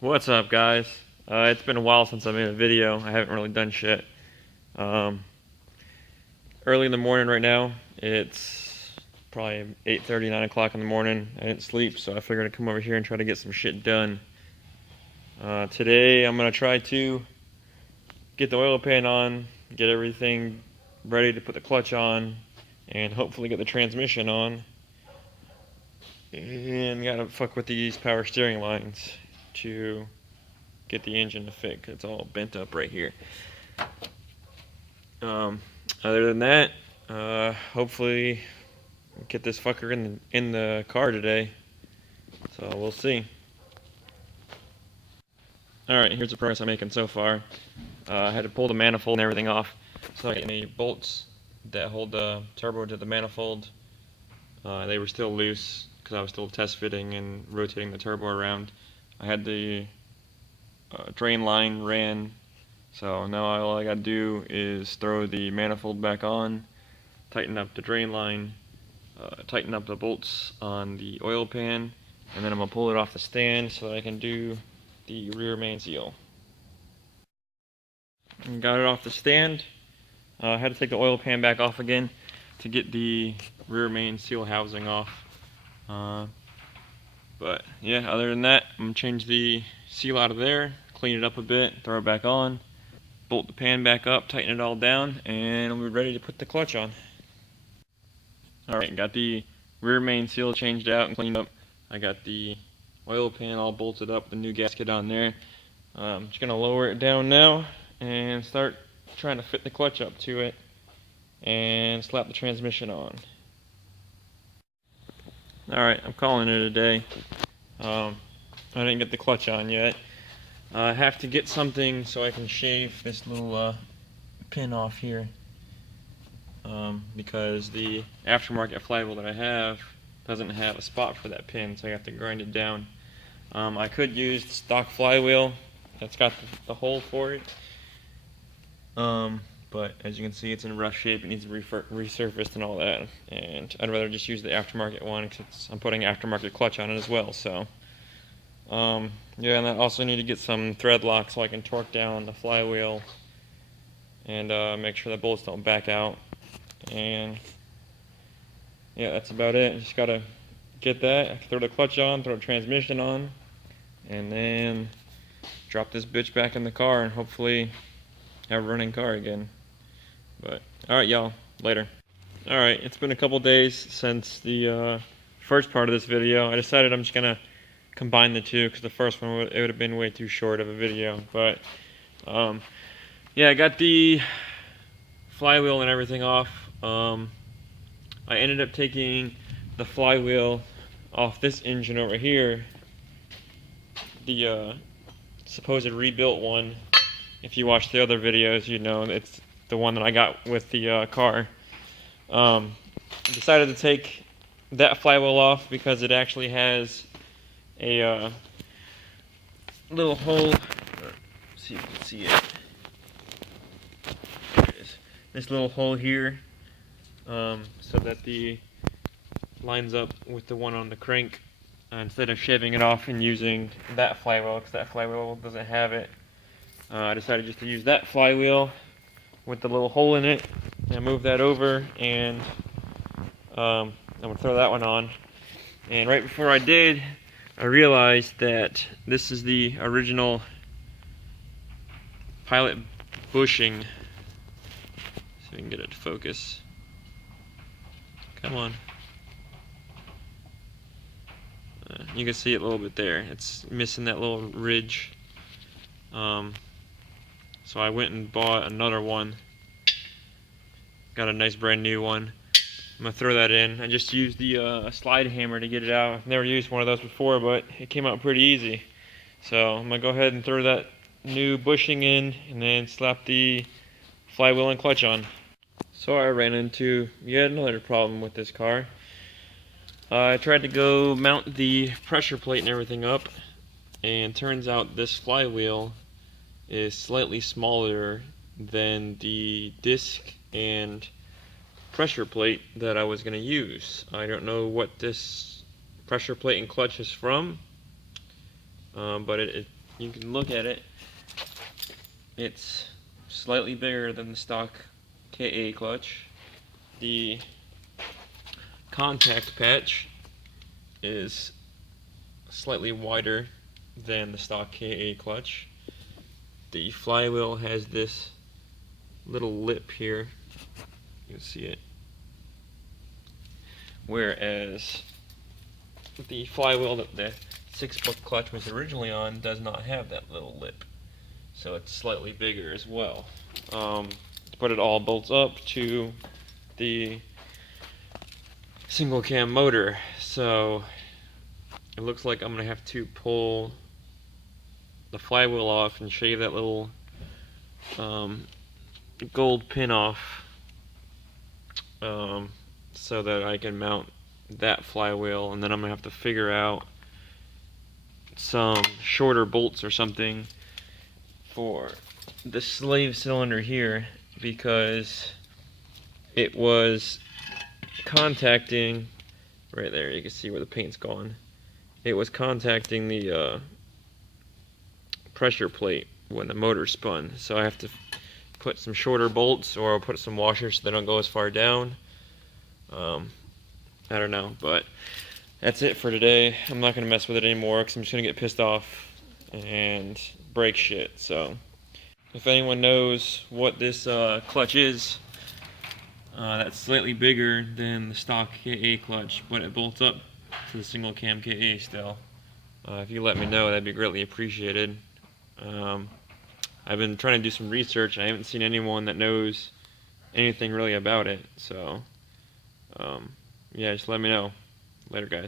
What's up, guys? It's been a while since I made a video. I haven't really done shit. Um, Early in the morning right now. It's probably 8:30, 9 o'clock in the morning. I didn't sleep, so I figured I'd come over here and try to get some shit done. Today, I'm going to try to get the oil pan on, get everything ready to put the clutch on, and hopefully get the transmission on. And gotta fuck with these power steering lines to get the engine to fit, 'cause it's all bent up right here. Other than that, hopefully get this fucker in the car today. So we'll see. All right, here's the progress I'm making so far. I had to pull the manifold and everything off, so I got the bolts that hold the turbo to the manifold. They were still loose because I was still test fitting and rotating the turbo around. I had the drain line ran, so now all I gotta do is throw the manifold back on, tighten up the drain line, tighten up the bolts on the oil pan, and then I'm gonna pull it off the stand so that I can do the rear main seal. Got it off the stand. I had to take the oil pan back off again to get the rear main seal housing off. But yeah, other than that, I'm gonna change the seal out of there, clean it up a bit, throw it back on, bolt the pan back up, tighten it all down, and we're ready to put the clutch on. Alright, got the rear main seal changed out and cleaned up. I got the oil pan all bolted up, the new gasket on there. I'm just gonna lower it down now and start trying to fit the clutch up to it and slap the transmission on. Alright, I'm calling it a day. I didn't get the clutch on yet. I have to get something so I can shave this little pin off here, because the aftermarket flywheel that I have doesn't have a spot for that pin, so I have to grind it down. I could use the stock flywheel that's got the hole for it, but as you can see, it's in rough shape. It needs to be resurfaced and all that, and I'd rather just use the aftermarket one because I'm putting aftermarket clutch on it as well. So yeah, and I also need to get some thread lock so I can torque down the flywheel and make sure the bolts don't back out. And yeah, that's about it. Just gotta get that, throw the clutch on, throw the transmission on, and then drop this bitch back in the car and hopefully have a running car again. But alright, y'all, later. Alright, it's been a couple days since the first part of this video. I decided I'm just gonna combine the two because the first one it would have been way too short of a video. But yeah, I got the flywheel and everything off. I ended up taking the flywheel off this engine over here, the supposed rebuilt one. If you watch the other videos, you know it's the one that I got with the car. Decided to take that flywheel off because it actually has a little hole. Let's see if you can see it. There it is. This little hole here, so that the lines up with the one on the crank. Instead of shaving it off and using that flywheel, because that flywheel doesn't have it, I decided just to use that flywheel with the little hole in it and move that over, and I'm going to throw that one on. And right before I did, I realized that this is the original pilot bushing. See if we can get it to focus. Come on. You can see it a little bit there. It's missing that little ridge. So I went and bought another one. Got a nice brand new one. I'm gonna throw that in. I just used the slide hammer to get it out. I've never used one of those before, but it came out pretty easy. So I'm gonna go ahead and throw that new bushing in and then slap the flywheel and clutch on. So I ran into yet another problem with this car. I tried to go mount the pressure plate and everything up, and turns out this flywheel is slightly smaller than the disc and pressure plate that I was going to use. I don't know what this pressure plate and clutch is from, but it you can look at it. It's slightly bigger than the stock KA clutch. The contact patch is slightly wider than the stock KA clutch. The flywheel has this little lip here. You can see it. Whereas the flywheel that the 6-book clutch was originally on does not have that little lip. So it's slightly bigger as well. But it all bolts up to the single cam motor. So it looks like I'm gonna have to pull the flywheel off and shave that little gold pin off, so that I can mount that flywheel, and then I'm gonna have to figure out some shorter bolts or something for the slave cylinder here, because it was contacting right there. You can see where the paint's gone. It was contacting the pressure plate when the motor spun, so I have to put some shorter bolts, or I'll put some washers so they don't go as far down. I don't know, but that's it for today. I'm not gonna mess with it anymore because I'm just gonna get pissed off and break shit. So if anyone knows what this clutch is, that's slightly bigger than the stock KA clutch, but it bolts up to the single cam KA still. If you let me know, that'd be greatly appreciated. I've been trying to do some research. I haven't seen anyone that knows anything really about it. So, yeah, just let me know. Later, guys.